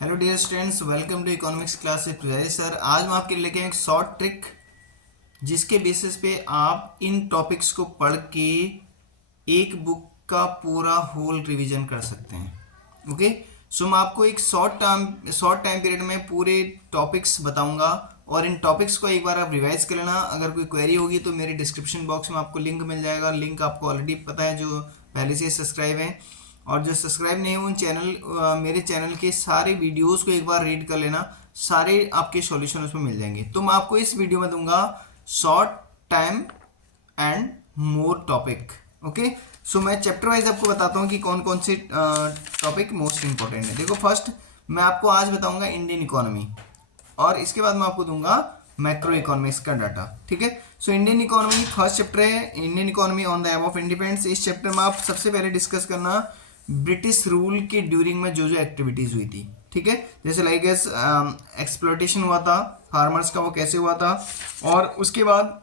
Hello dear students, welcome to economics class with Pujari sir. आज मैं आपके लिए लेके आया एक शॉर्ट ट्रिक जिसके बेसिस पे आप इन टॉपिक्स को पढ़ के एक बुक का पूरा होल रिवीजन कर सकते हैं। ओके, सो मैं आपको एक शॉर्ट टाइम पीरियड में पूरे टॉपिक्स बताऊंगा और इन टॉपिक्स को एक बार आप रिवाइज कर लेना। अगर कोई क्वेरी होगी तो मेरे डिस्क्रिप्शन बॉक्स में आपको लिंक मिल जाएगा। लिंक आपको ऑलरेडी पता है जो पहले से सब्सक्राइब है, और जो सब्सक्राइब नहीं हो उन मेरे चैनल के सारे वीडियोस को एक बार रीड कर लेना। सारे आपके सॉल्यूशन उसमें मिल जाएंगे। तो मैं आपको इस वीडियो में दूंगा short time and more topic. Okay, so मैं चैप्टर वाइज आपको बताता हूँ कि कौन कौन से टॉपिक मोस्ट इंपॉर्टेंट है। देखो, फर्स्ट मैं आपको आज बताऊंगा इंडियन इकोनॉमी, और इसके बाद मैं आपको दूंगा मैक्रो इकोनॉमिक्स का डाटा। ठीक है, so Indian economy first chapter है, Indian economy on the eve of independence. इस चैप्टर में आप सबसे पहले डिस्कस करना ब्रिटिश रूल के ड्यूरिंग में जो जो एक्टिविटीज हुई थी। ठीक है, जैसे लाइक एक्सप्लॉयटेशन हुआ था फार्मर्स का, वो कैसे हुआ था, और उसके बाद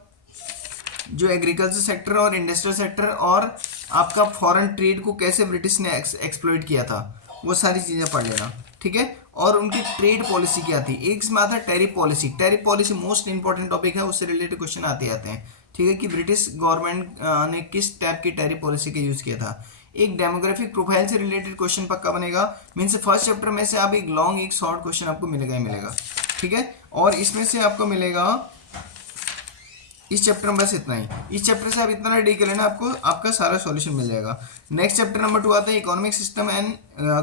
जो एग्रीकल्चर सेक्टर और इंडस्ट्रियल सेक्टर और आपका फॉरेन ट्रेड को कैसे ब्रिटिश ने एक्सप्लॉइट किया था, वो सारी चीज़ें पढ़ लेना। ठीक है, और उनकी ट्रेड पॉलिसी क्या थी। एक इसमें आता है tariff policy. Tariff policy most important topic है, उससे रिलेटेड क्वेश्चन आते हैं। ठीक है, कि ब्रिटिश गवर्नमेंट ने किस टाइप की टैरिफ पॉलिसी का यूज़ किया था। एक डेमोग्राफिक प्रोफाइल से रिलेटेड क्वेश्चन पक्का बनेगा। मीन्स फर्स्ट चैप्टर में से आप एक लॉन्ग एक शॉर्ट क्वेश्चन आपको मिलेगा ही मिलेगा। ठीक है, और इसमें से आपको मिलेगा इस चैप्टर में बस इतना ही। इस चैप्टर से आप इतना रेडी कर लेना, आपको आपका सारा सॉल्यूशन मिल जाएगा। नेक्स्ट चैप्टर नंबर 2 आता है economic system and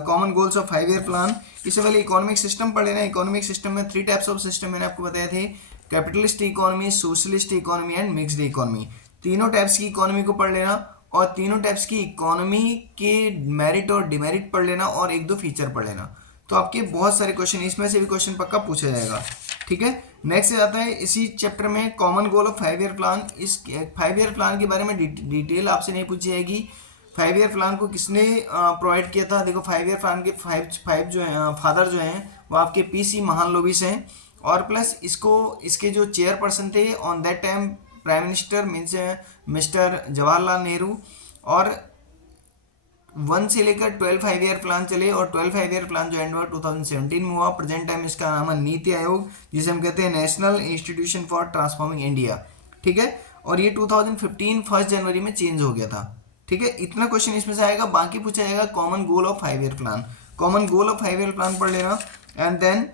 common goals of 5 year plan. इससे पहले इकोनॉमिक सिस्टम पढ़ लेना। इकोनॉमिक सिस्टम में 3 टाइप्स ऑफ सिस्टम मैंने आपको बताए थे, capitalist economy, socialist economy and mixed economy. तीनों टाइप्स की इकोनॉमी को पढ़ लेना, और तीनों टाइप्स की इकोनॉमी के मेरिट और डिमेरिट पढ़ लेना, और एक दो फीचर पढ़ लेना। तो आपके बहुत सारे क्वेश्चन, इसमें से भी क्वेश्चन पक्का पूछा जाएगा। ठीक है, नेक्स्ट आता है इसी चैप्टर में common goal of 5 year plan. इस 5 ईयर प्लान के बारे में डिटेल आपसे नहीं पूछी जाएगी। 5 ईयर प्लान को किसने प्रोवाइड किया था। देखो, 5 ईयर प्लान के फाइव जो है फादर जो हैं वो आपके पीसी महालनोबिस हैं, और प्लस इसके जो चेयरपर्सन थे on that time prime minister means mister Jawaharlal Nehru. और 1 से लेकर 12 5 ईयर प्लान चले, और 12 5 ईयर प्लान जो एंड हुआ 2017 में हुआ। प्रेजेंट टाइम इसका नाम है नीति आयोग, जिसे हम कहते हैं national institution for transforming India. ठीक है, और ये 2015 1 जनवरी में चेंज हो गया था। ठीक है, इतना क्वेश्चन इसमें से आएगा। बाकी पूछा जाएगा common goal of 5 year plan. Common goal of 5 year plan पढ़ लेना, एंड देन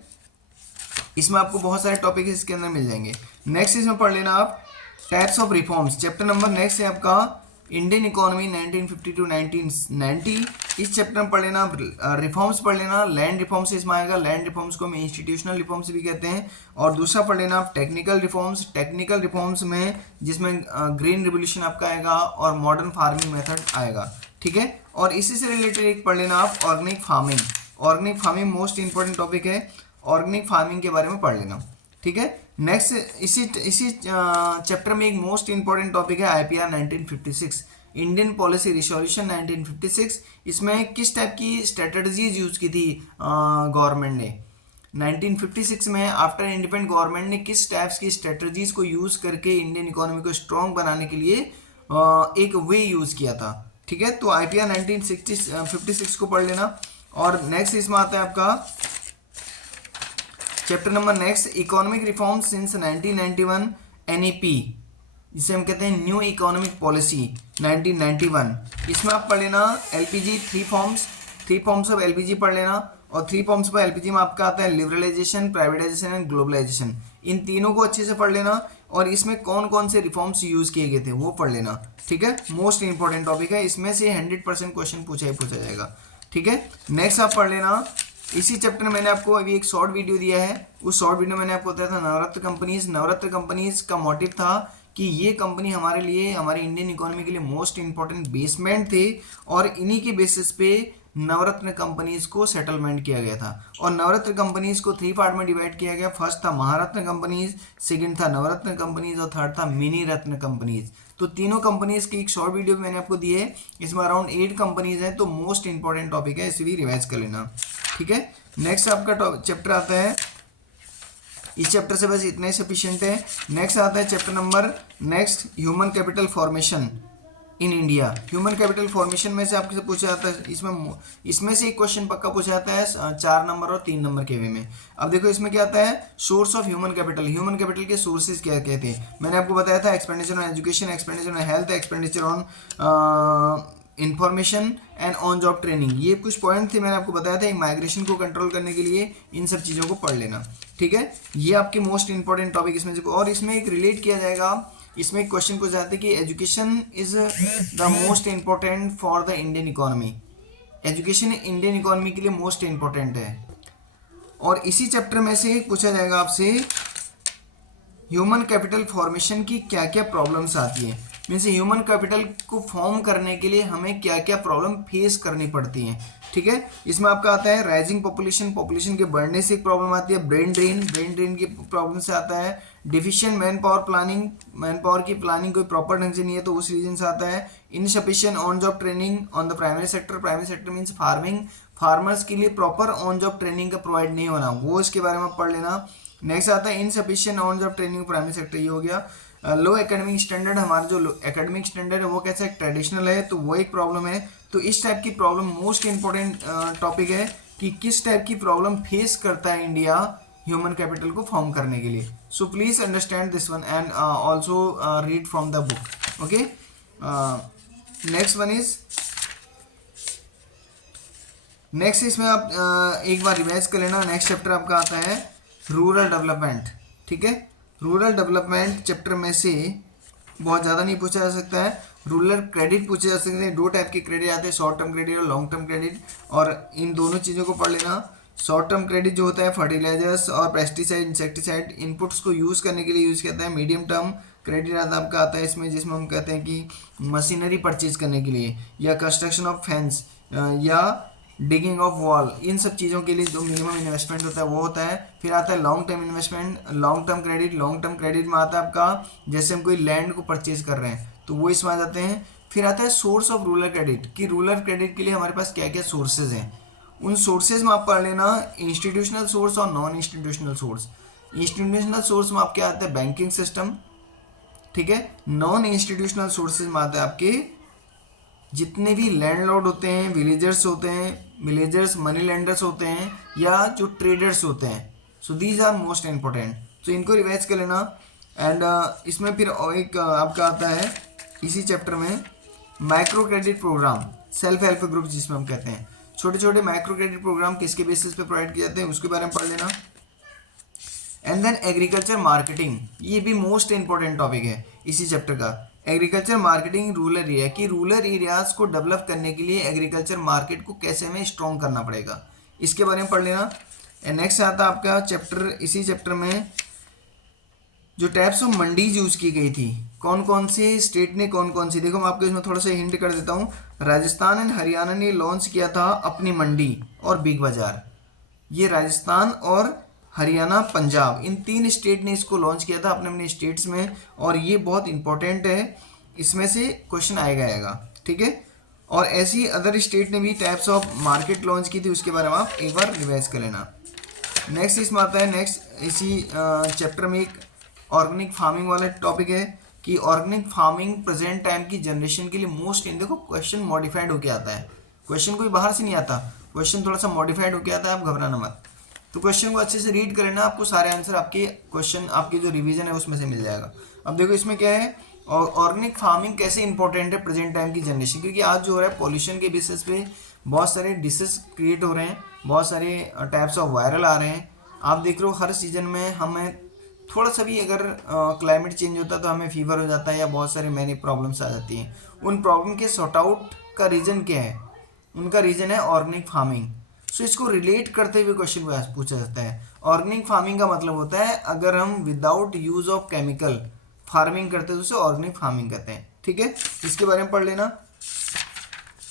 इसमें आपको बहुत सारे टॉपिक इसके अंदर मिल जाएंगे। नेक्स्ट इसमें पढ़ लेना आप types of reforms. Chapter number next है आपका इंडियन इकोनॉमी 1950 टू 1990। इस चैप्टर में पढ़ लेना रिफॉर्म्स पढ़ लेना। लैंड रिफॉर्म्स इसमें आएगा। लैंड रिफॉर्म्स को हम इंस्टीट्यूशनल रिफॉर्म्स भी कहते हैं। और दूसरा पढ़ लेना आप टेक्निकल रिफॉर्म्स। टेक्निकल रिफॉर्म्स में जिसमें ग्रीन रिवोल्यूशन आपका आएगा और मॉडर्न फार्मिंग मेथड आएगा। ठीक है, और इसी से रिलेटेड एक पढ़ लेना आप organic farming. Organic farming most important topic है, ऑर्गेनिक फार्मिंग के बारे में पढ़ लेना। ठीक है, नेक्स्ट इसी चैप्टर में एक मोस्ट इंपॉर्टेंट टॉपिक है आईपीआर 1956, इंडियन पॉलिसी रिजोल्यूशन 1956। इसमें किस टाइप की स्ट्रेटजीज यूज की थी गवर्नमेंट ने 1956 में। आफ्टर इंडिपेंडेंट गवर्नमेंट ने किस टाइप्स की स्ट्रेटजीज को यूज करके इंडियन इकोनॉमी को स्ट्रॉन्ग बनाने के लिए एक वे यूज किया था। ठीक है, तो आईपीआर 1956 को पढ़ लेना। और नेक्स्ट इसमें आता है आपका chapter number next economic reform since 1991 NEP, जिसे हम कहते हैं न्यू इकोनॉमिक पॉलिसी 1991। इसमें आप पढ़ लेना एलपीजी 3 फॉर्म्स ऑफ एलपीजी पढ़ लेना। और 3 फॉर्म्स ऑफ एलपीजी में आपका आता है लिबरलाइजेशन, प्राइवेटाइजेशन एंड ग्लोबलाइजेशन। इन तीनों को अच्छे से पढ़ लेना, और इसमें कौन कौन से रिफॉर्म्स यूज किए गए थे वो पढ़ लेना। ठीक है, मोस्ट इंपॉर्टेंट टॉपिक है, इसमें से 100% क्वेश्चन पूछा ही पूछा जाएगा। ठीक है, नेक्स्ट आप पढ़ लेना इसी चैप्टर में मैंने आपको अभी एक शॉर्ट वीडियो दिया है। उस शॉर्ट वीडियो में मैंने आपको बताया था नवरत्न कंपनीज। नवरत्न कंपनीज का मोटिव था कि ये कंपनी हमारे लिए, हमारे इंडियन इकोनॉमी के लिए मोस्ट इंपॉर्टेंट बेसमेंट थे, और इन्हीं के बेसिस पे नवरत्न कंपनीज को सेटलमेंट किया गया था। और नवरत्न कंपनीज को 3 पार्ट में डिवाइड किया गया। फर्स्ट था महारत्न कंपनीज, सेकंड था नवरत्न कंपनीज, और थर्ड था मिनी रत्न कंपनीज। तो तीनों कंपनीज की एक शॉर्ट वीडियो मैंने आपको दी है। इसमें अराउंड 8 कंपनीज हैं, तो मोस्ट इंपॉर्टेंट टॉपिक है, इसे भी रिवाइज कर लेना। ठीक है, नेक्स्ट आपका चैप्टर आता है, इस चैप्टर से बस इतना ही सफिशिएंट है। नेक्स्ट आता है chapter number next human capital formation. In India. Human capital formation में से आपसे पूछा जाता है, इसमें से एक क्वेश्चन पक्का पूछा जाता है 4 नंबर और 3 नंबर के वे में। अब देखो इसमें क्या आता है, source of human capital. Human capital के सोर्सेज क्या कहते हैं, मैंने आपको बताया था expenditure on education, expenditure on health, expenditure on information and on job training. ये कुछ पॉइंट थे, मैंने आपको बताया था माइग्रेशन को कंट्रोल करने के लिए इन सब चीज़ों को पढ़ लेना, ठीक है। ये आपके मोस्ट इंपॉर्टेंट टॉपिक इसमें से, और इसमें एक रिलेट किया जाएगा, इसमें एक क्वेश्चन पूछा जाता है कि education is the most important for the Indian economy. Education Indian economy के लिए मोस्ट इंपॉर्टेंट है। और इसी चैप्टर में से पूछा जाएगा आपसे ह्यूमन कैपिटल फॉर्मेशन की क्या क्या प्रॉब्लम्स आती हैं, मीन्स ह्यूमन कैपिटल को फॉर्म करने के लिए हमें क्या क्या प्रॉब्लम फेस करनी पड़ती हैं, ठीक है। इसमें आपका आता है राइजिंग पॉपुलेशन, पॉपुलेशन के बढ़ने से एक प्रॉब्लम आती है, ब्रेन ड्रेन की प्रॉब्लम से आता है, deficient man power planning, man power की प्लानिंग कोई प्रॉपर ढंग से नहीं है तो उस रीजन से आता है, insufficient on job training on the primary sector, primary sector means farming, farmers के लिए प्रॉपर ऑन जॉब ट्रेनिंग का प्रोवाइड नहीं होना, वो इसके बारे में पढ़ लेना। नेक्स्ट आता है insufficient on job training primary sector, ये हो गया। लो एकेडमिक स्टैंडर्ड, हमारा जो एकेडमिक स्टैंडर्ड है वो कैसा ट्रेडिशनल है, तो वो एक प्रॉब्लम है। तो इस टाइप की प्रॉब्लम मोस्ट इंपॉर्टेंट टॉपिक है कि किस टाइप की प्रॉब्लम फेस करता है इंडिया ह्यूमन कैपिटल को फॉर्म करने के लिए। So please understand this one and also read from the book, okay. Next one is, next इसमें आप एक बार रिवाइज कर लेना। नेक्स्ट चैप्टर आपका आता है रूरल डेवलपमेंट, ठीक है। रूरल डेवलपमेंट चैप्टर में से बहुत ज़्यादा नहीं पूछा जा सकता है। रूरल क्रेडिट पूछे जा सकते हैं, दो टाइप के क्रेडिट आते हैं, शॉर्ट टर्म क्रेडिट और लॉन्ग टर्म क्रेडिट, और इन दोनों चीज़ों को पढ़ लेना। शॉर्ट टर्म क्रेडिट जो होता है फर्टिलाइजर्स और पेस्टिसाइड इंसेक्टिसाइड इनपुट्स को यूज़ करने के लिए यूज़ करता है। मीडियम टर्म क्रेडिट आपका आता है इसमें, जिसमें हम कहते हैं कि मशीनरी परचेज करने के लिए, या कंस्ट्रक्शन ऑफ फेंस, या डिगिंग ऑफ वॉल, इन सब चीज़ों के लिए जो मिनिमम इन्वेस्टमेंट होता है वो होता है। फिर आता है long term investment, long term credit. Long term credit में आता है आपका जैसे हम कोई लैंड को परचेज कर रहे हैं तो वो इसमें आ जाते हैं। फिर आता है सोर्स ऑफ रूरल क्रेडिट, कि रूरल क्रेडिट के लिए हमारे पास क्या क्या सोर्सेज हैं, उन सोर्सेज में आप पढ़ लेना इंस्टीट्यूशनल सोर्स और non institutional source. Institutional source में आपके आते हैं बैंकिंग सिस्टम, ठीक है। नॉन इंस्टीट्यूशनल सोर्सेज में आते हैं आपके जितने भी लैंडलॉर्ड होते हैं, विलेजर्स होते हैं, विलेजर्स मनी लेंडर्स होते हैं, या जो ट्रेडर्स होते हैं। So these are most important, तो इनको रिवाइज कर लेना। एंड इसमें फिर एक आपका आता है इसी चैप्टर में micro credit programme, self help group जिसमें हम कहते हैं, छोटे छोटे माइक्रो क्रेडिट प्रोग्राम किसके बेसिस पे प्रोवाइड किए जाते हैं उसके बारे में पढ़ लेना। एंड देन एग्रीकल्चर मार्केटिंग, ये भी मोस्ट इंपॉर्टेंट टॉपिक है इसी चैप्टर का। एग्रीकल्चर मार्केटिंग रूरल एरिया, कि रूरल एरियाज को डेवलप करने के लिए एग्रीकल्चर मार्केट को कैसे हमें स्ट्रॉन्ग करना पड़ेगा, इसके बारे में पढ़ लेना। एंड नेक्स्ट आता है आपका चैप्टर, इसी चैप्टर में जो टाइप्स ऑफ मंडीज यूज की गई थी, कौन कौन से स्टेट ने कौन कौन सी, देखो मैं आपको इसमें थोड़ा सा हिंट कर देता हूँ। राजस्थान एंड हरियाणा ने लॉन्च किया था अपनी मंडी और बिग बाजार, ये राजस्थान और हरियाणा पंजाब इन 3 स्टेट ने इसको लॉन्च किया था अपने अपने स्टेट्स में, और ये बहुत इंपॉर्टेंट है, इसमें से क्वेश्चन आएगा, ठीक है। और ऐसी अदर स्टेट ने भी टाइप्स ऑफ मार्केट लॉन्च की थी, उसके बारे में आप एक बार रिवाइज कर लेना। नेक्स्ट इसमें आता है, नेक्स्ट इसी चैप्टर में एक ऑर्गेनिक फार्मिंग वाला टॉपिक है, कि ऑर्गेनिक फार्मिंग प्रेजेंट टाइम की जनरेशन के लिए मोस्ट इन, देखो क्वेश्चन मॉडिफाइड होके आता है, क्वेश्चन कोई बाहर से नहीं आता, क्वेश्चन थोड़ा सा मॉडिफाइड होके आता है, आप घबराना मत। तो क्वेश्चन को अच्छे से रीड कर लेना, आपको सारे आंसर आपके क्वेश्चन आपकी जो रिवीजन है उसमें से मिल जाएगा। अब देखो इसमें क्या है, और ऑर्गेनिक फार्मिंग कैसे इंपॉर्टेंट है प्रेजेंट टाइम की जनरेशन, क्योंकि आज जो हो रहा है पॉल्यूशन के बेसिस पे बहुत सारे डिसीज क्रिएट हो रहे हैं, बहुत सारे टाइप्स ऑफ वायरल आ रहे हैं। आप देख रहे हो हर सीजन में हमें थोड़ा सा भी अगर क्लाइमेट चेंज होता है तो हमें फीवर हो जाता है या बहुत सारी मैनी प्रॉब्लम्स आ जाती हैं। उन प्रॉब्लम के सॉर्ट आउट का रीज़न क्या है, उनका रीज़न है ऑर्गेनिक फार्मिंग। सो इसको रिलेट करते हुए क्वेश्चन पूछा जाता है। ऑर्गेनिक फार्मिंग का मतलब होता है अगर हम without use of chemical farming करते हैं तो उसे ऑर्गेनिक फार्मिंग कहते हैं, ठीक है। इसके बारे में पढ़ लेना।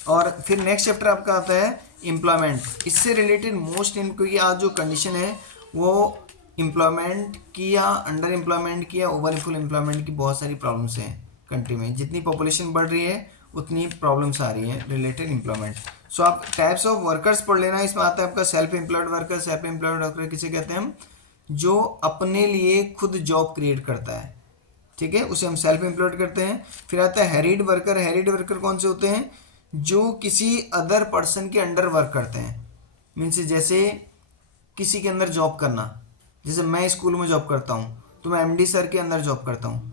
और फिर नेक्स्ट चैप्टर आपका आता है एम्प्लॉयमेंट, इससे रिलेटेड मोस्ट क्योंकि आज जो कंडीशन है वो एम्प्लॉयमेंट की या अंडर एम्प्लॉयमेंट की या ओवर फुल एम्प्लॉयमेंट की बहुत सारी प्रॉब्लम्स हैं कंट्री में, जितनी पॉपुलेशन बढ़ रही है उतनी प्रॉब्लम्स आ रही हैं रिलेटेड एम्प्लॉयमेंट। सो आप टाइप्स ऑफ वर्कर्स पढ़ लेना, इसमें आता है आपका self employed worker. Self employed worker किसे कहते हैं हम, जो अपने लिए खुद जॉब क्रिएट करता है, ठीक है, उसे हम सेल्फ एम्प्लॉयड करते हैं। फिर आता है हैरिड वर्कर। हैरिड वर्कर कौन से होते हैं? जो किसी अदर पर्सन के अंडर वर्क करते हैं। मीन्स जैसे किसी के अंदर जॉब करना, जैसे मैं स्कूल में जॉब करता हूँ तो मैं एमडी सर के अंदर जॉब करता हूँ,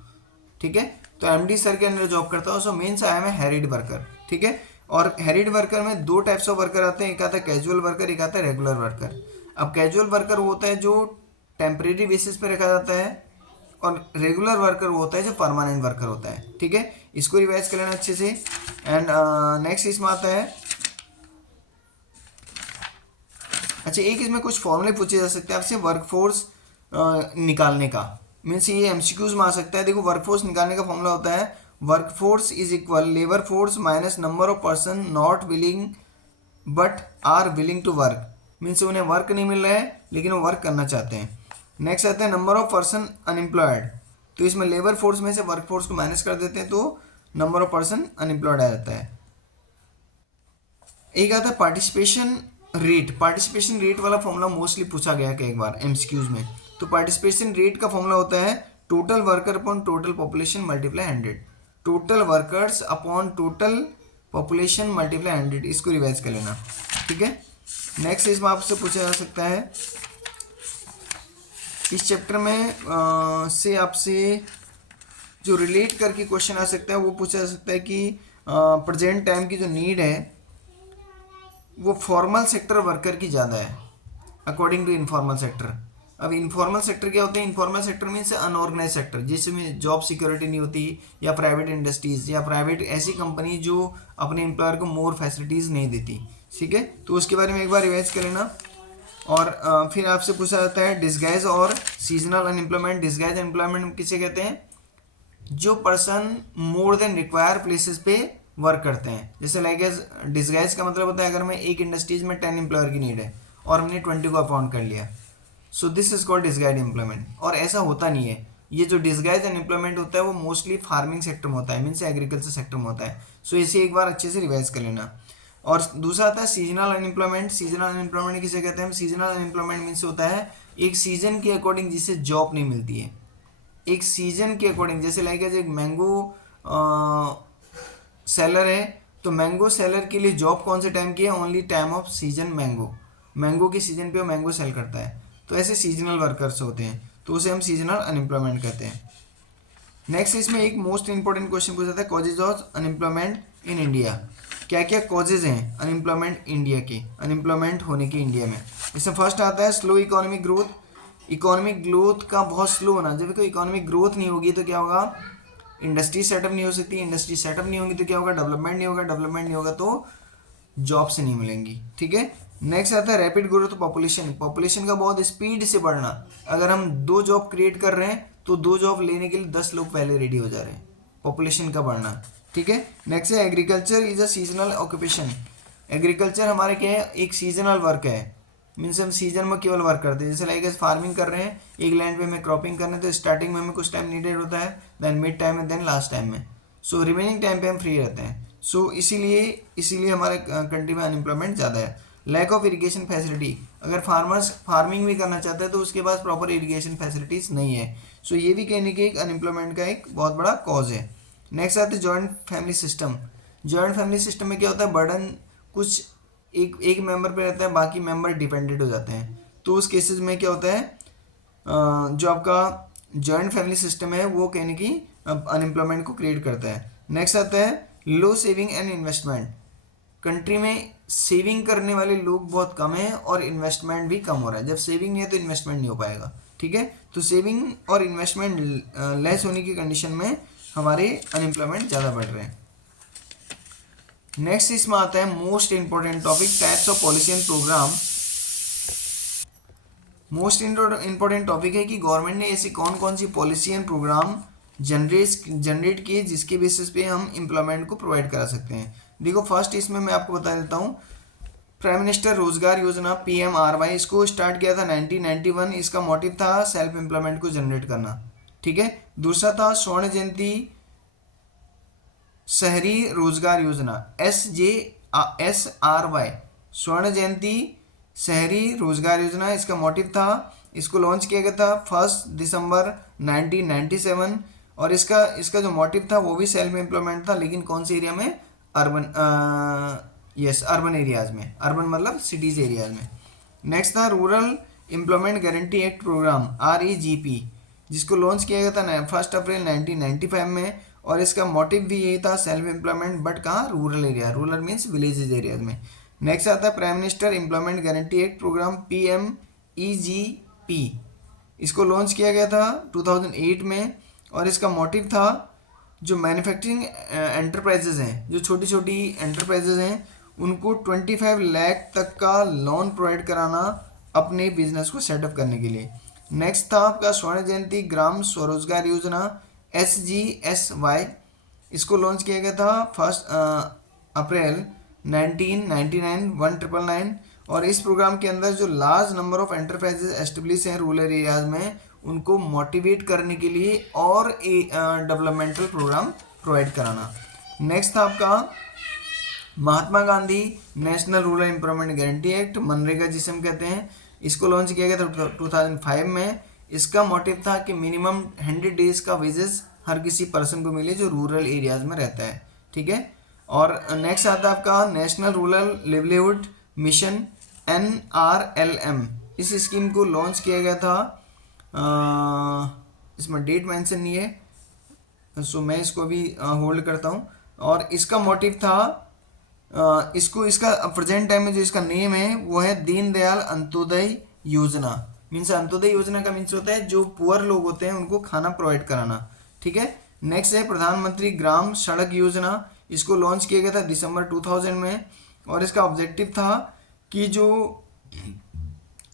ठीक है, तो एमडी सर के अंदर जॉब करता हूँ, so means I am a hired worker, ठीक है। और हैरिड वर्कर में दो टाइप्स ऑफ वर्कर आते हैं, एक आता है कैजुअल वर्कर, एक आता है रेगुलर वर्कर। अब कैजुअल वर्कर वो होता है जो टेम्परेरी बेसिस पे रखा जाता है, और रेगुलर वर्कर वो होता है जो परमानेंट वर्कर होता है, ठीक है। इसको रिवाइज कर लेना अच्छे से। एंड नेक्स्ट इसमें आता है, अच्छा एक इसमें कुछ फॉर्मूले पूछे जा सकते हैं आपसे वर्कफोर्स निकालने का। मीन्स ये एमसीक्यूज में आ सकता है। देखो वर्कफोर्स निकालने का फॉर्मूला होता है workforce is equal labour force minus number of person not willing but are willing to work. Means उन्हें वर्क नहीं मिल रहा है लेकिन वो वर्क करना चाहते हैं। नेक्स्ट आता है नंबर ऑफ पर्सन अनएम्प्लॉयड। तो इसमें लेबर फोर्स में से वर्क फोर्स को माइनस कर देते हैं तो नंबर ऑफ पर्सन अनएम्प्लॉयड आ जाता है। एक आता है पार्टिसिपेशन रेट। पार्टिसिपेशन रेट वाला फॉर्मूला मोस्टली पूछा गया कि एक बार एमसीक्यूज में। तो पार्टिसिपेशन रेट का फॉर्मूला होता है total worker upon total population multiply 100। Total workers upon total population multiply 100, इसको रिवाइज कर लेना, ठीक है। नेक्स्ट इसमें आपसे पूछा जा सकता है इस चैप्टर में से आपसे जो रिलेट करके क्वेश्चन आ सकता है वो पूछा जा सकता है कि प्रेजेंट टाइम की जो नीड है वो फॉर्मल सेक्टर वर्कर की ज़्यादा है अकॉर्डिंग टू इनफॉर्मल सेक्टर। अब इनफॉर्मल सेक्टर क्या होते हैं? Informal sector means unorganised sector, जिसमें जॉब सिक्योरिटी नहीं होती, या प्राइवेट इंडस्ट्रीज या प्राइवेट ऐसी कंपनी जो अपने एम्प्लॉयर को मोर फैसिलिटीज़ नहीं देती, ठीक है। तो उसके बारे में एक बार रिवाइज कर लेना। और फिर आपसे पूछा जाता है डिस्गाइज और सीजनल अनएम्प्लॉयमेंट। डिस्गाइज अनएम्प्लॉयमेंट किसे कहते हैं? जो person more than require places पे वर्क करते हैं। जैसे लाइक एज डिस्गाइज का मतलब होता है अगर मैं एक इंडस्ट्रीज में 10 एम्प्लॉयर की नीड है और हमने 20 को अपॉइंट कर लिया, so this is called disguise employment. और ऐसा होता नहीं है, ये जो डिस्गाइज अनएम्प्लॉयमेंट होता है वो मोस्टली फार्मिंग सेक्टर में होता है, मीन्स एग्रीकल्चर सेक्टर में होता है। सो इसे एक बार अच्छे से रिवाइज कर लेना। और दूसरा आता है सीजनल अनएम्प्लॉयमेंट। सीजनल अनएम्प्लॉयमेंट किसे कहते हैं? सीजनल अनएम्प्लॉयमेंट मीन्स होता है एक सीजन के अकॉर्डिंग जिससे जॉब नहीं मिलती है, एक सीजन के अकॉर्डिंग। जैसे लाइक एज एक मैंगो सेलर है, तो मैंगो सेलर के लिए जॉब कौन से टाइम की है? Only time off season mango, mango के सीजन पे वो मैंगो सेल करता है। तो ऐसे सीजनल वर्कर्स होते हैं, तो उसे हम सीजनल अनएम्प्लॉयमेंट कहते हैं। नेक्स्ट इसमें एक मोस्ट इंपॉर्टेंट क्वेश्चन पूछा था causes of unemployment in India. क्या क्या कॉजेज हैं अनएम्प्लॉयमेंट इंडिया के, अनएम्प्लॉयमेंट होने के इंडिया में? इसमें फर्स्ट आता है slow economic growth. Economic growth का बहुत स्लो होना। जब कोई इकोनॉमिक ग्रोथ नहीं होगी तो क्या होगा? इंडस्ट्री सेटअप नहीं हो सकती, इंडस्ट्री सेटअप नहीं होगी तो क्या होगा? डेवलपमेंट नहीं होगा, डेवलपमेंट नहीं होगा तो जॉब से नहीं मिलेंगी, ठीक है। नेक्स्ट आता है रैपिड ग्रोथ पॉपुलेशन। पॉपुलेशन का बहुत स्पीड से बढ़ना। अगर हम 2 जॉब क्रिएट कर रहे हैं तो 2 जॉब लेने के लिए 10 लोग पहले रेडी हो जा रहे हैं, पॉपुलेशन का बढ़ना, ठीक है। नेक्स्ट है agriculture is a seasonal occupation. Agriculture हमारे क्या है? एक सीजनल वर्क है, मीन्स हम सीजन में केवल वर्क करते हैं। जैसे लाइक फार्मिंग कर रहे हैं, एक लैंड पे हमें क्रॉपिंग करना है तो स्टार्टिंग में हमें कुछ टाइम नीडेड होता है, देन मिड टाइम में, देन लास्ट टाइम में। सो रिमेनिंग टाइम पे हम फ्री रहते हैं। सो इसीलिए हमारे कंट्री में अनएम्प्लॉयमेंट ज़्यादा है। Lack of irrigation facility. अगर फार्मर्स फार्मिंग भी करना चाहते हैं तो उसके पास प्रॉपर इरिगेशन फैसिलिटीज़ नहीं है। सो ये भी कहने के एक अनएम्प्लॉयमेंट का एक बहुत बड़ा कॉज है। नेक्स्ट आता है joint family system. Joint family system में क्या होता है? बर्डन कुछ एक मेंबर पे रहता है, बाकी मेंबर डिपेंडेंट हो जाते हैं। तो उस केसेस में क्या होता है? जो आपका जॉइंट फैमिली सिस्टम है वो कहने की अनएम्प्लॉयमेंट को क्रिएट करता है। नेक्स्ट आता है लो सेविंग एंड इन्वेस्टमेंट। कंट्री में सेविंग करने वाले लोग बहुत कम हैं और इन्वेस्टमेंट भी कम हो रहा है। जब सेविंग नहीं है तो इन्वेस्टमेंट नहीं हो पाएगा, ठीक है। तो सेविंग और इन्वेस्टमेंट लेस होने की कंडीशन में हमारे अनएम्प्लॉयमेंट ज़्यादा बढ़ रहे हैं। नेक्स्ट इसमें आता है most important topic types of policy and programme. Most important topic है कि गवर्नमेंट ने ऐसी कौन कौन सी पॉलिसी एंड प्रोग्राम जनरेट किए जिसके बेसिस पे हम एम्प्लॉयमेंट को प्रोवाइड करा सकते हैं। देखो फर्स्ट इसमें मैं आपको बता देता हूँ, प्राइम मिनिस्टर रोजगार योजना PMRY, इसको स्टार्ट किया था 1991। इसका मोटिव था सेल्फ एम्प्लॉयमेंट को जनरेट करना, ठीक है। दूसरा था स्वर्ण जयंती शहरी रोजगार योजना SJSRY, स्वर्ण जयंती शहरी रोजगार योजना। इसका मोटिव था, इसको लॉन्च किया गया था 1 दिसंबर 1997 और इसका इसका जो मोटिव था वो भी सेल्फ एम्प्लॉयमेंट था, लेकिन कौन से एरिया में? अर्बन, यस, अर्बन एरियाज में। अर्बन मतलब सिटीज एरियाज में। नेक्स्ट था rural employment guarantee act programme, REGP, जिसको लॉन्च किया गया था 1 अप्रैल 1995 में, और इसका मोटिव भी यही था, सेल्फ एम्प्लॉयमेंट, बट कहाँ? Rural area. Rural means villages areas में। नेक्स्ट आता है prime minister employment guarantee act programme, PMEGP, इसको लॉन्च किया गया था 2008 में, और इसका मोटिव था जो मैन्युफैक्चरिंग एंटरप्राइजेज हैं, जो छोटी छोटी एंटरप्राइजेज हैं, उनको 25 लाख तक का लोन प्रोवाइड कराना अपने बिजनेस को सेटअप करने के लिए। नेक्स्ट था आपका स्वर्ण जयंती ग्राम स्वरोजगार योजना, SGSY, इसको लॉन्च किया गया था 1 अप्रैल 1999, 1999, और इस प्रोग्राम के अंदर जो large number of enterprises establish हैं रूरल एरियाज में, उनको मोटिवेट करने के लिए और डेवलपमेंटल प्रोग्राम प्रोवाइड कराना। नेक्स्ट था आपका Mahatma Gandhi national rural employment guarantee act, MNREGA जिसे हम कहते हैं, इसको लॉन्च किया गया था 2005 में। इसका मोटिव था कि मिनिमम 100 डेज का वेजेस हर किसी पर्सन को मिले जो रूरल एरियाज में रहता है, ठीक है। और नेक्स्ट आता है आपका national rural livelihood mission, NRLM, इस स्कीम को लॉन्च किया गया था, इसमें डेट मेंशन नहीं है, सो मैं इसको भी होल्ड करता हूँ। और इसका मोटिव था, इसको इसका प्रेजेंट टाइम में जो इसका नेम है वो है दीनदयाल अंत्योदय योजना। मीन्स अंत्योदय योजना का मीन्स होता है जो पुअर लोग होते हैं उनको खाना प्रोवाइड कराना, ठीक है। नेक्स्ट है प्रधानमंत्री ग्राम सड़क योजना, इसको लॉन्च किया गया था दिसंबर 2000 में, और इसका ऑब्जेक्टिव था कि जो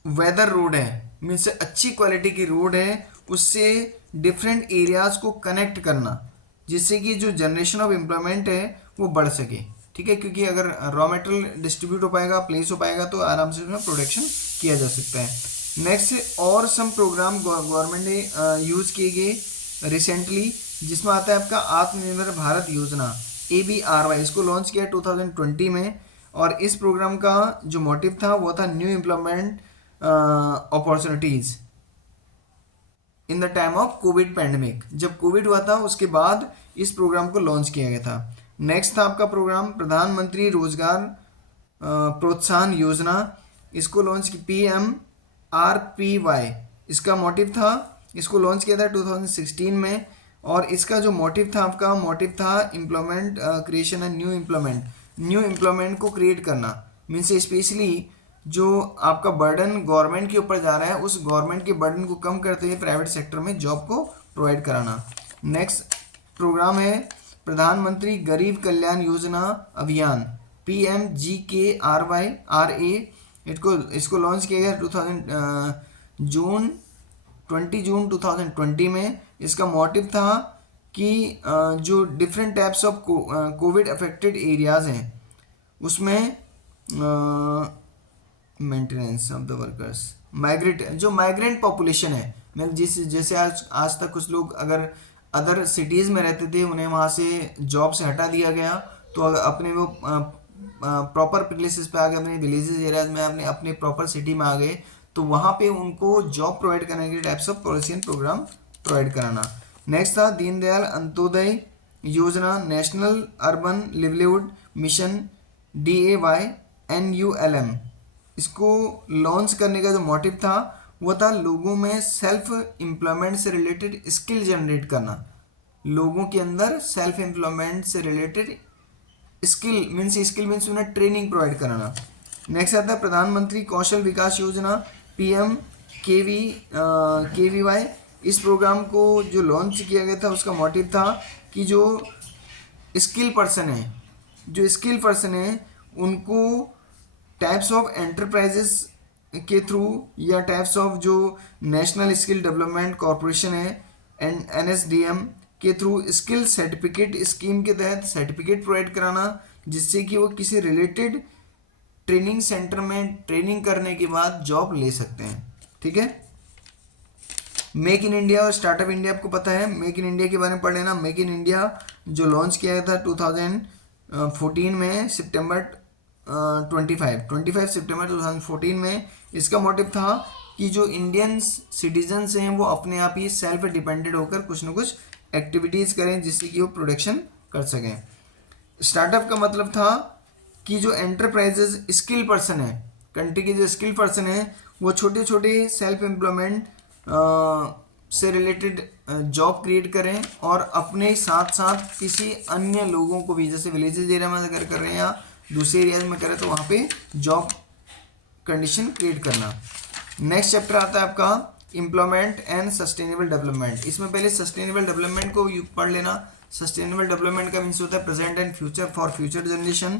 वेदर रोड है, मीन्स अच्छी क्वालिटी की रोड है, उससे डिफरेंट एरियाज को कनेक्ट करना, जिससे कि जो जनरेशन ऑफ एम्प्लॉयमेंट है वो बढ़ सके, ठीक है। क्योंकि अगर रॉ मटेरियल डिस्ट्रीब्यूट हो पाएगा, प्लेस हो पाएगा, तो आराम से उसमें प्रोडक्शन किया जा सकता है। नेक्स्ट और सम प्रोग्राम गवर्नमेंट ने यूज़ किए गए रिसेंटली, जिसमें आता है आपका आत्मनिर्भर भारत योजना, ABRY, इसको लॉन्च किया 2020 में, और इस प्रोग्राम का जो मोटिव था वो था new employment opportunities in the time of Covid pandemic. जब कोविड हुआ था उसके बाद इस प्रोग्राम को लॉन्च किया गया था। नेक्स्ट था आपका प्रोग्राम प्रधानमंत्री रोजगार प्रोत्साहन योजना, इसको लॉन्च की PMRPY, इसका मोटिव था, इसको लॉन्च किया था 2016 में, और इसका जो मोटिव था आपका मोटिव था employment creation and new employment को क्रिएट करना। मीन्स स्पेशली जो आपका बर्डन गवर्नमेंट के ऊपर जा रहा है, उस गवर्नमेंट के बर्डन को कम करते हुए प्राइवेट सेक्टर में जॉब को प्रोवाइड कराना। नेक्स्ट प्रोग्राम है प्रधानमंत्री गरीब कल्याण योजना अभियान, PMGKRA, इसको लॉन्च किया गया 20 जून 2020 में। इसका मोटिव था कि जो different types of Covid affected areas हैं उसमें maintenance of the workers, migrant population है, मैं जैसे आज तक कुछ लोग अगर अदर सिटीज़ में रहते थे, उन्हें वहाँ से जॉब से हटा दिया गया, तो अगर अपने वो प्रॉपर प्लेसेस पे आ गए, अपने विलेजेस एरियाज में अपने प्रॉपर सिटी में आ गए, तो वहाँ पे उनको जॉब प्रोवाइड करने के types of policy and programme provide कराना। नेक्स्ट था Deendayal Antyodaya Yojana national urban livelihood mission, DAYNULM, इसको लॉन्च करने का जो मोटिव था वो था लोगों में सेल्फ एम्प्लॉयमेंट से रिलेटेड स्किल जनरेट करना, लोगों के अंदर सेल्फ एम्प्लॉयमेंट से रिलेटेड स्किल मीन्स उन्हें ट्रेनिंग प्रोवाइड कराना। नेक्स्ट आता है प्रधानमंत्री कौशल विकास योजना, PMKVY, इस प्रोग्राम को जो लॉन्च किया गया था उसका मोटिव था कि जो स्किल पर्सन है उनको टाइप्स ऑफ एंटरप्राइजेस के थ्रू या टाइप्स ऑफ जो नेशनल स्किल डेवलपमेंट कॉरपोरेशन है NSDM के थ्रू स्किल सर्टिफिकेट स्कीम के तहत सर्टिफिकेट प्रोवाइड कराना, जिससे कि वो किसी रिलेटेड ट्रेनिंग सेंटर में ट्रेनिंग करने के बाद जॉब ले सकते हैं, ठीक है। मेक इन इंडिया और स्टार्टअप इंडिया, आपको पता है, मेक इन इंडिया के बारे में पढ़ लेना। मेक इन इंडिया जो लॉन्च किया गया था 2014 में, 25 सितंबर 2014 में, इसका मोटिव था कि जो इंडियन सिटीजन्स हैं वो अपने आप ही सेल्फ डिपेंडेंट होकर कुछ न कुछ एक्टिविटीज़ करें जिससे कि वो प्रोडक्शन कर सकें। स्टार्टअप का मतलब था कि जो एंटरप्राइजेज स्किल पर्सन है, कंट्री के जो स्किल पर्सन है वो छोटे छोटे सेल्फ एम्प्लॉयमेंट से रिलेटेड जॉब क्रिएट करें और अपने साथ साथ किसी अन्य लोगों को भी, जैसे विलेजेस एरिया में अगर कर रहे हैं या दूसरे एरियाज में कर रहे हैं तो वहाँ पे जॉब कंडीशन क्रिएट करना। नेक्स्ट चैप्टर आता है आपका एम्प्लॉयमेंट एंड सस्टेनेबल डेवलपमेंट। इसमें पहले सस्टेनेबल डेवलपमेंट को पढ़ लेना। सस्टेनेबल डेवलपमेंट का मीन्स होता है present and future for future generation,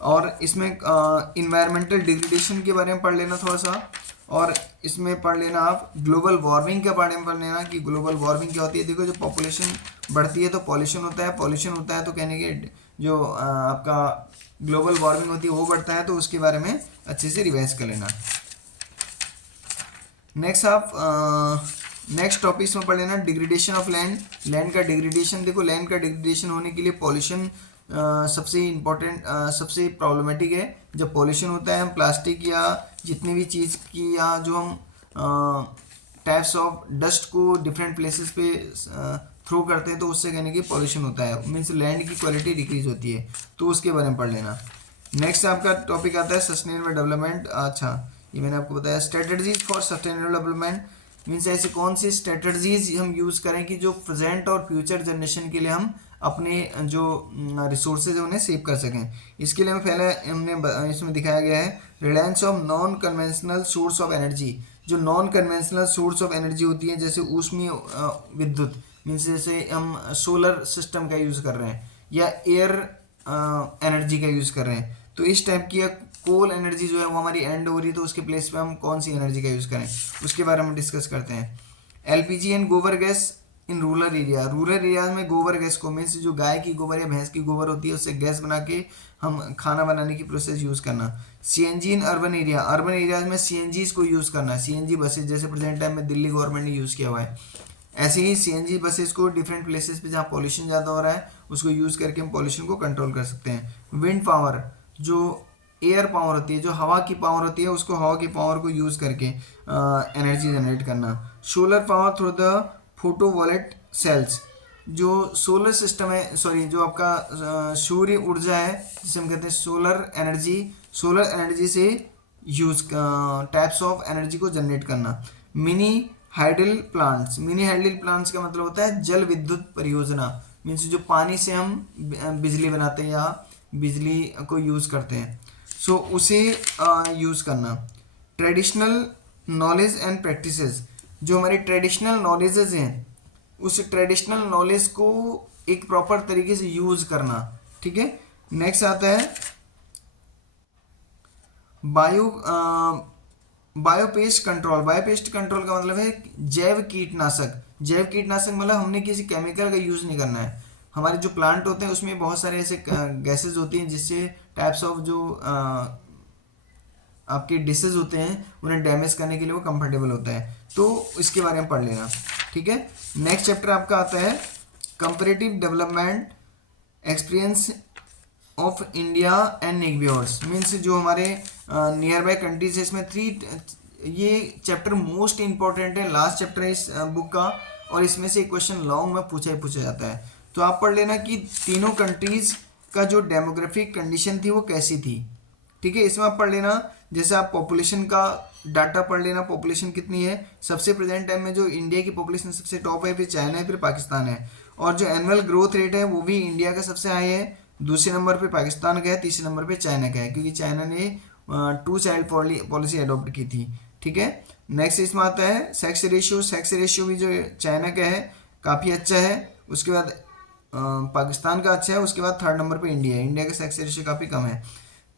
और इसमें इन्वायरमेंटल डिग्रेडेशन के बारे में पढ़ लेना थोड़ा सा, और इसमें पढ़ लेना आप ग्लोबल वार्मिंग के बारे में पढ़ लेना कि ग्लोबल वार्मिंग क्या होती है। देखो, जो पॉपुलेशन बढ़ती है तो पॉल्यूशन होता है, पॉल्यूशन होता है तो कहने के जो आपका ग्लोबल वार्मिंग होती है वो बढ़ता है, तो उसके बारे में अच्छे से रिवाइज कर लेना। नेक्स्ट टॉपिक्स में पढ़ लेना डिग्रेडेशन ऑफ लैंड। लैंड का डिग्रेडेशन, देखो लैंड का डिग्रेडेशन होने के लिए पॉल्यूशन सबसे इम्पोर्टेंट, सबसे प्रॉब्लमेटिक है। जब पॉल्यूशन होता है, हम प्लास्टिक या जितनी भी चीज़ की या जो हम टाइप्स ऑफ डस्ट को डिफरेंट प्लेसेस पे थ्रो करते हैं तो उससे कहने की पॉल्यूशन होता है, मीन्स लैंड की क्वालिटी डिक्रीज होती है, तो उसके बारे में पढ़ लेना। नेक्स्ट आपका टॉपिक आता है सस्टेनेबल डेवलपमेंट। अच्छा, ये मैंने आपको बताया strategies for sustainable development, means ऐसी कौन सी स्ट्रेटजीज हम यूज़ करें कि जो प्रेजेंट और फ्यूचर जनरेशन के लिए हम अपने जो रिसोर्सेज है उन्हें सेव कर सकें। इसके लिए पहले हमने इसमें दिखाया गया है reliance of non conventional source of energy. जो non conventional source of energy होती है, जैसे ऊष्मीय विद्युत, मीन्स जैसे हम सोलर सिस्टम का यूज़ कर रहे हैं या एयर एनर्जी का यूज़ कर रहे हैं, तो इस टाइप की कोल एनर्जी जो है वो हमारी एंड हो रही है, तो उसके प्लेस पे हम कौन सी एनर्जी का यूज़ करें उसके बारे में डिस्कस करते हैं। एलपीजी एंड गोबर gas in rural area. Rural areas में गोबर गैस को, मीन्स जो गाय की गोबर या भैंस की गोबर होती है उससे गैस बना के हम खाना बनाने की प्रोसेस यूज़ करना। CNG in urban area. Urban areas में सीएनजीज को यूज़ करना। सीएनजी बसेज जैसे प्रेजेंट टाइम में दिल्ली गवर्नमेंट ने यूज़ किया हुआ है, ऐसे ही सीएनजी बसेस को डिफरेंट प्लेसेस पे जहाँ पॉल्यूशन ज़्यादा हो रहा है उसको यूज़ करके हम पॉल्यूशन को कंट्रोल कर सकते हैं। विंड पावर, जो एयर पावर होती है, जो हवा की पावर होती है, उसको हवा की पावर को यूज़ करके एनर्जी जनरेट करना। Solar power through the photovoltaic sales. जो सोलर सिस्टम है, सॉरी, जो आपका सूर्य ऊर्जा है जिसे हम कहते हैं सोलर एनर्जी, सोलर एनर्जी से यूज टाइप्स ऑफ एनर्जी को जनरेट करना। Mini hydel plants. Mini hydel plants का मतलब होता है जल विद्युत परियोजना, मीन्स जो पानी से हम बिजली बनाते हैं या बिजली को यूज़ करते हैं, सो उसे यूज़ करना। Traditional knowledge and practices. जो हमारी ट्रेडिशनल नॉलेजेस हैं उस ट्रेडिशनल नॉलेज को एक प्रॉपर तरीके से यूज़ करना, ठीक है। नेक्स्ट आता है बायोपेस्ट कंट्रोल। बायोपेस्ट कंट्रोल का मतलब है जैव कीटनाशक। जैव कीटनाशक मतलब हमने किसी केमिकल का यूज़ नहीं करना है। हमारे जो प्लांट होते हैं उसमें बहुत सारे ऐसे गैसेस होती हैं जिससे टाइप्स ऑफ जो आपके डिशेज होते हैं उन्हें डैमेज करने के लिए वो कंफर्टेबल होता है, तो इसके बारे में पढ़ लेना, ठीक है। नेक्स्ट चैप्टर आपका आता है comparative development experience of India and neighbours, means जो हमारे नियर बाय कंट्रीज है। इसमें ये चैप्टर मोस्ट इंपॉर्टेंट है, लास्ट चैप्टर है इस बुक का, और इसमें से एक क्वेश्चन लॉन्ग में पूछा जाता है। तो आप पढ़ लेना कि तीनों कंट्रीज का जो डेमोग्राफिक कंडीशन थी वो कैसी थी, ठीक है। इसमें आप पढ़ लेना, जैसे आप पॉपुलेशन का डाटा पढ़ लेना, पॉपुलेशन कितनी है। सबसे प्रेजेंट टाइम में जो इंडिया की पॉपुलेशन सबसे टॉप है, फिर चाइना है, फिर पाकिस्तान है, और जो एनुअल ग्रोथ रेट है वो भी इंडिया का सबसे हाई है, दूसरे नंबर पे पाकिस्तान का है, तीसरे नंबर पे चाइना का है, क्योंकि चाइना ने 2 चाइल्ड पॉलिसी अडॉप्ट की थी, ठीक है। नेक्स्ट इसमें आता है सेक्स रेशियो। सेक्स रेशियो भी जो चाइना का है काफ़ी अच्छा है, उसके बाद पाकिस्तान का अच्छा है, उसके बाद थर्ड नंबर पे इंडिया है। इंडिया का सेक्स रेशियो काफ़ी कम है,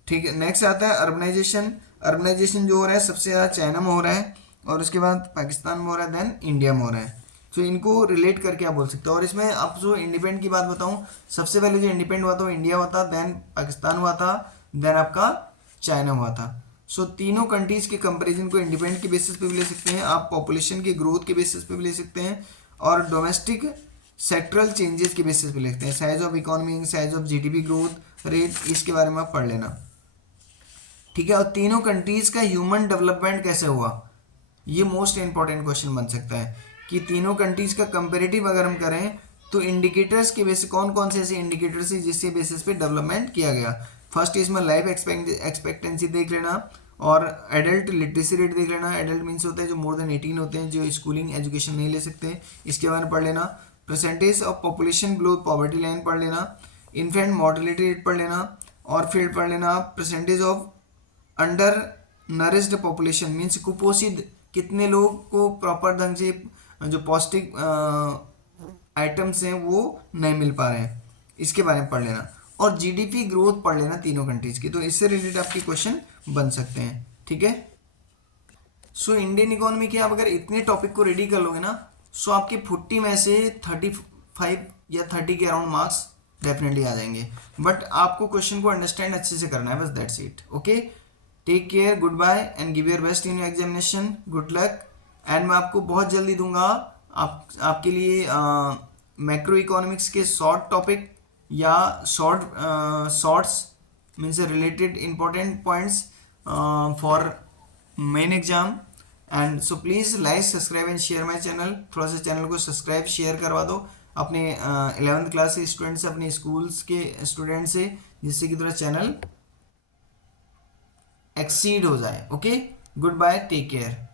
ठीक है। नेक्स्ट आता है अर्बनाइजेशन। अर्बनाइजेशन जो हो रहा है सबसे ज़्यादा चाइना में हो रहा है, और उसके बाद पाकिस्तान में हो रहा है, देन इंडिया में हो रहा है। तो इनको रिलेट करके आप बोल सकते हो। और इसमें आप जो इंडिपेंडेंट की बात बताऊँ, सबसे पहले जो इंडिपेंडेंट हुआ था वो इंडिया हुआ था, देन पाकिस्तान हुआ था, देन आपका चाइना हुआ था। सो तीनों कंट्रीज़ के कंपेरिजन को इंडिपेंडेंट के बेसिस पे भी ले सकते हैं आप, पॉपुलेशन की ग्रोथ के बेसिस पे भी ले सकते हैं, और डोमेस्टिक सेक्टरल चेंजेस के बेसिस पे ले सकते हैं। Size of economy, size of GDP growth rate, इसके बारे में आप पढ़ लेना, ठीक है। और तीनों कंट्रीज़ का ह्यूमन डेवलपमेंट कैसे हुआ, ये मोस्ट इंपॉर्टेंट क्वेश्चन बन सकता है कि तीनों कंट्रीज़ का कंपेरेटिव अगर हम करें तो इंडिकेटर्स के बेसिस कौन कौन से ऐसे इंडिकेटर्स हैं जिसके बेसिस पे डेवलपमेंट किया गया। फर्स्ट इसमें लाइफ एक्सपेक्टेंसी देख लेना और एडल्ट लिटरेसी रेट देख लेना। एडल्ट मीन्स होता है जो मोर देन 18 होते हैं, जो स्कूलिंग एजुकेशन नहीं ले सकते, इसके बारे में पढ़ लेना। Percentage of population below poverty line पढ़ लेना। इन्फेंट मॉर्टेलिटी रेट पढ़ लेना और फिर पढ़ लेना percentage of under nourished population means कुपोषित कितने लोग को प्रॉपर ढंग से जो पौष्टिक आइटम्स हैं वो नहीं मिल पा रहे हैं, इसके बारे में पढ़ लेना। और जीडीपी ग्रोथ पढ़ लेना तीनों कंट्रीज की, तो इससे रिलेटेड आपके क्वेश्चन बन सकते हैं। ठीक है, सो इंडियन इकोनॉमी के आप अगर इतने टॉपिक को रेडी कर लोगे ना, सो आपके 40 में से 35 या 30 के अराउंड मार्क्स डेफिनेटली आ जाएंगे। बट आपको क्वेश्चन को अंडरस्टैंड अच्छे से करना है, बस that's it. Okay, take care, good bye and give your best in your examination, good luck. And मैं आपको बहुत जल्दी दूंगा आपके लिए मैक्रो इकोनॉमिक्स के शॉर्ट टॉपिक या shorts means related important points for main exam. And so please like subscribe and share my channel. थोड़ा सा चैनल को सब्सक्राइब शेयर करवा दो अपने 11th क्लास के स्टूडेंट से, अपने स्कूल्स के स्टूडेंट से, जिससे कि थोड़ा चैनल एक्सीड हो जाए। Okay, good bye, take care.